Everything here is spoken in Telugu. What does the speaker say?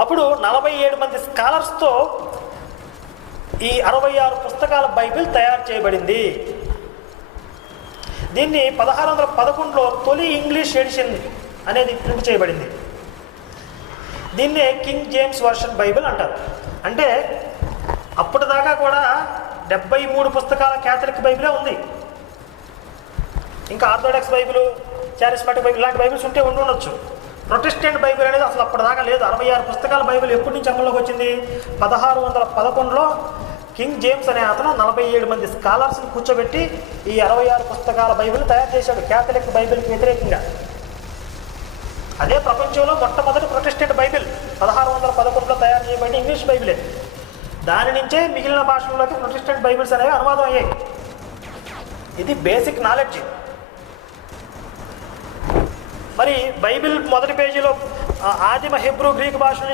అప్పుడు 47 మంది స్కాలర్స్తో ఈ 66 పుస్తకాల బైబిల్ తయారు చేయబడింది. దీన్ని 1611లో తొలి ఇంగ్లీష్ ఎడిషన్ అనేది ప్రింట్ చేయబడింది. దీన్నే కింగ్ జేమ్స్ వర్షన్ బైబిల్ అంటారు. అంటే అప్పటిదాకా కూడా 73 పుస్తకాల క్యాథలిక్ బైబిలే ఉంది. ఇంకా ఆర్థోడాక్స్ బైబిల్, చారిస్మాటిక్ బైబిల్ ఇలాంటి బైబిల్స్ ఉంటే ఉండొచ్చు. ప్రొటెస్టెంట్ బైబిల్ అనేది అసలు అప్పటిదాకా లేదు. 66 పుస్తకాల బైబిల్ ఎప్పటి నుంచి అమల్లోకి వచ్చింది? 1611లో కింగ్ జేమ్స్ అనే అతను 47 మంది స్కాలర్స్ని కూర్చోబెట్టి ఈ 66 పుస్తకాల బైబిల్ తయారు చేశాడు క్యాథలిక్ బైబిల్కి వ్యతిరేకంగా. అదే ప్రపంచంలో మొట్టమొదటి ప్రొటెస్టెంట్ బైబిల్ 1611లో తయారు చేయబడిన ఇంగ్లీష్ బైబిలే. దాని నుంచే మిగిలిన భాషల్లోకి ప్రొటెస్టెంట్ బైబిల్స్ అనేవి అనువాదం అయ్యాయి. ఇది బేసిక్ నాలెడ్జ్. మరి బైబిల్ మొదటి పేజీలో ఆదిమ హెబ్రూ గ్రీక్ భాష నుంచి